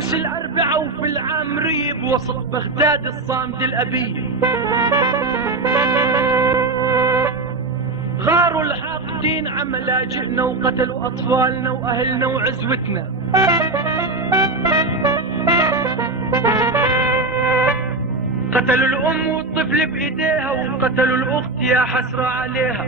أمس الأربعاء وفي العام ريب وسط بغداد الصامد الأبي، غاروا الحاقدين عملاجئنا وقتلوا أطفالنا وأهلنا وعزوتنا. قتلوا الأم والطفل بإيديها وقتلوا الأخت يا حسرة عليها.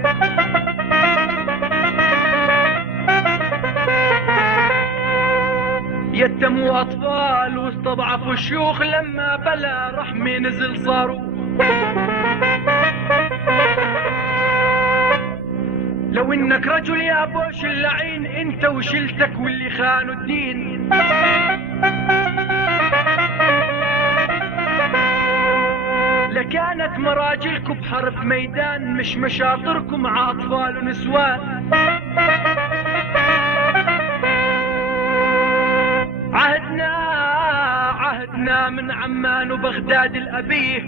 يتموا أطفال واستضعفوا الشيوخ لما بلا رحمي نزل صاروا. لو انك رجل يا بوش اللعين انت وشلتك واللي خانوا الدين، لكانت مراجلكم بحرب ميدان مش مشاطركم مع اطفال ونسوان. عهدنا من عمان وبغداد الأبيه،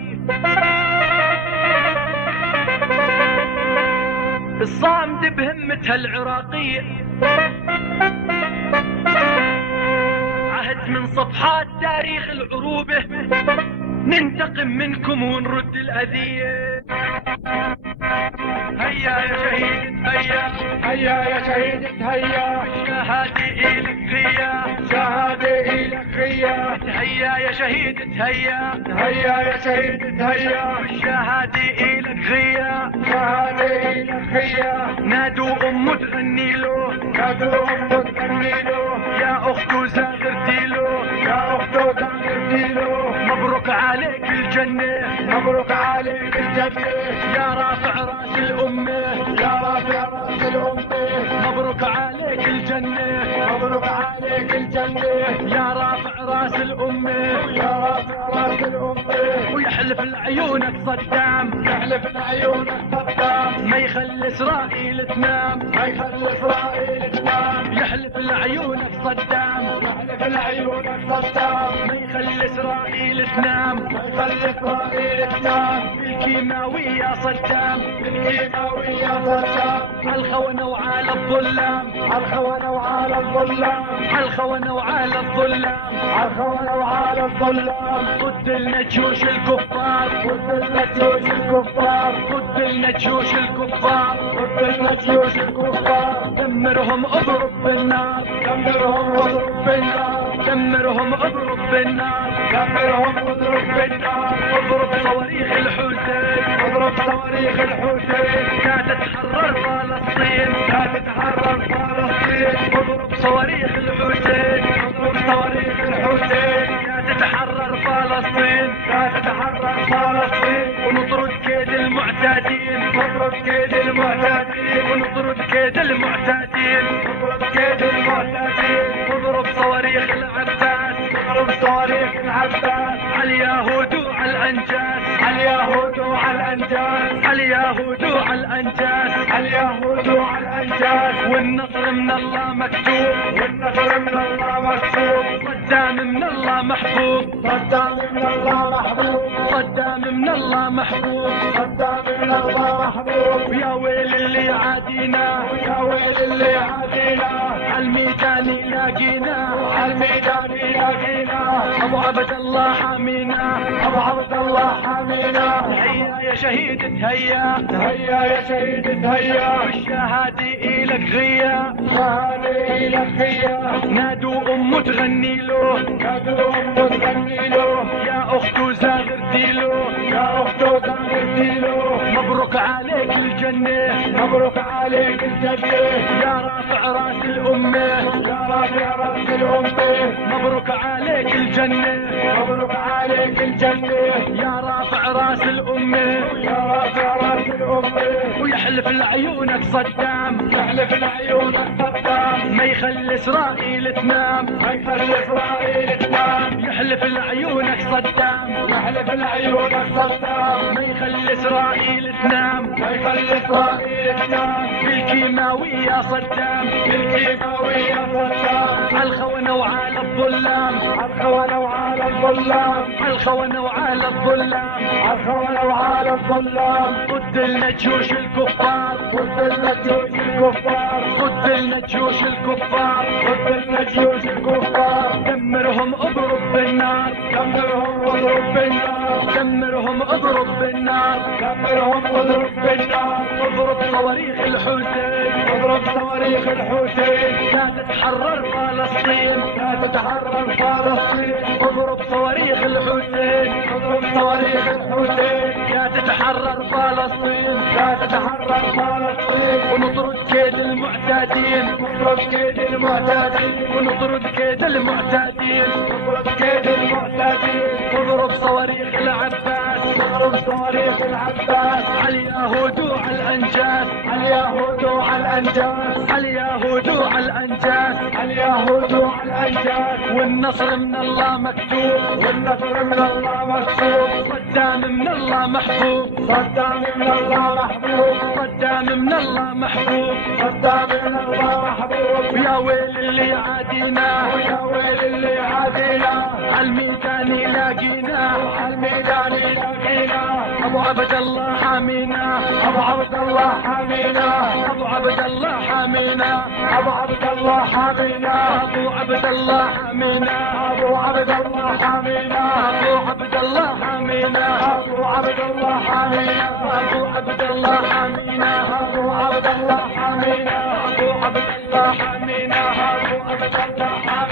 الصامد بهمتها العراقية، عهد من صفحات تاريخ العروبة ننتقم منكم ونرد الأذية. هيا يا شهيد هيا، هيا يا شهيد هيا، شهادة إلك هيا، شهادة إلك هيا، هيا يا شهيد هيا، هيا يا شهيد هيا، شهادة إلك هيا، شهادة إلك هيا. نادوا أمه تغني له، نادوا أمه تغني له، يا أخته زاغرتي له، يا أخته زاغرتي له. مبروك عليك الجنة، مبروك عليك الجنة، يا رافع راس الأمة، يا رافع راس الأمة. مبروك عليك الجنة، مبروك عليك الجنة، يا رافع راس الأمة، يا رافع راس الأمة. ويحلف لعيونك صدام، يحلف لعيونك صدام، ما يخلي إسرائيل تنام، ما يخلي إسرائيل تنام. يحلف لعيونك صدام، يحلف لعيونك صدام، ما يخلي إسرائيل تنام، ما يخلي إسرائيل تنام. بالكيماوي يا صدام، بالكيماوي يا صدام، عالخونة وعالى الظلام، عالخونة وعالى الظلام، عالخونة وعالى الظلام، عالخونة وعالى الظلام. ضد النجوش الكفار، ضد النجوش الكفار، ضد النجوش الكفار، ضد النجوش الكفار. دمرهم اضرب بالنار، دمرهم واضرب بالنار، دمرهم اضرب بالنار، دمرهم واضرب بالنار. اضرب صواريخ الحوثي، اضرب صواريخ الحوثي، لا تتحرر فلسطين، لا تتحرر فلسطين. اضرب صواريخ الحوثي، اضرب صواريخ الحوثي، لا تتحرر فلسطين، لا تتحرر فلسطين. ونطرد كيد المعتادين، نطرد كيد المعتادين، ونطرد كيد المعتادين، نطرد كيد المعتادين. اضرب صواريخ العباس، اضرب صواريخ العباس، على اليهود وعلى الانجاز، على اليهود وعلى الانجاز، على اليهود وعلى الانجاز، على اليهود وعلى الانجاز. والنصر من الله مكتوب، والنصر من الله مكتوب، صدام من الله محبوب، صدام من الله محبوب، صدام من الله محبوب، صدام من الله محبوب. ويا ويل اللي عادينا، ويا ويل اللي عادينا، عالميدان يلاقينا، عالميدان يلاقينا. ابو عبد الله حامينا، ابو عبد الله حامينا. هيا يا شهيد هيا، هيا يا شهيد هيا، والشهادة إلك غيا، شهادة إلك هيا. نادوا أمه تغني له، نادوا أمه تغني له، يا أخته زاغرتي له، يا أخته زاغرتي له. مبروك عليك الجنة، مبروك عليك الجنة، يا رافع راس الأمة، يا رافع راس الأمة. مبروك عليك الجنة، مبروك عليك الجنة، يا رافع راس الأمة، يا رافع راس الأمة. ويحلف لعيونك صدام، يحلف لعيونك صدام، ما يخلي إسرائيل تنام، ما يخلي إسرائيل تنام. يحلف لعيونك صدام، يحلف لعيونك صدام، ما يخلي إسرائيل تنام، ما يخلي إسرائيل تنام. بالكيماوي يا صدام، بالكيماوي يا صدام، عالخونة وعالى الظلام، عالخونة وعالى الظلام، عالخونة وعالى الظلام، عالخونة وعالى الظلام. ضد النجوش الكفار، ضد النجوش الكفار، ضد النجوش الكفار، ضد النجوش الكفار. دمرهم دمرهم اضرب بالنار، دمرهم واضرب بالنار، دمرهم اضرب بالنار، دمرهم واضرب بالنار، اضرب صواريخ الحوثي، اضرب صواريخ الحوثي، لا تتحرر فلسطين، لا تتحرر فلسطين، اضرب صواريخ الحوثي، اضرب صواريخ الحوثي، لا تتحرر فلسطين، لا تتحرر فلسطين، ونطرد كيد المعتادين، نضرب كيد المعتادين، ونطرد كيد المعتادين، نضرب كيد المعتادين، اضرب صواريخ العباس، نضرب صواريخ العباس، على اليهود وعلى الانجاز، على اليهود وعلى الانجاز، على اليهود وعلى الانجاز، على اليهود وعلى الانجاز، والنصر من الله مكتوب، والنصر من الله مكتوب، صدام من الله محبوب، صدام من الله محبوب، صدام من الله محبوب، صدام من الله محبوب، ويا ويل اللي عادينا، ويا ويل اللي عادينا، عالميدان يلاقينا، عالميدان يلاقينا، ابو عبد الله حامينا، ابو عبد الله حامينا، ابو عبد الله حامينا، ابو عبد الله حامينا، ابو عبد الله حامينا، ابو عبد الله حامينا، ابو عبد الله حامينا، ابو عبد الله حامينا، ابو عبد الله حامينا، ابو عبد الله حامينا، ابو عبد الله حامينا، ابو عبد الله حامينا.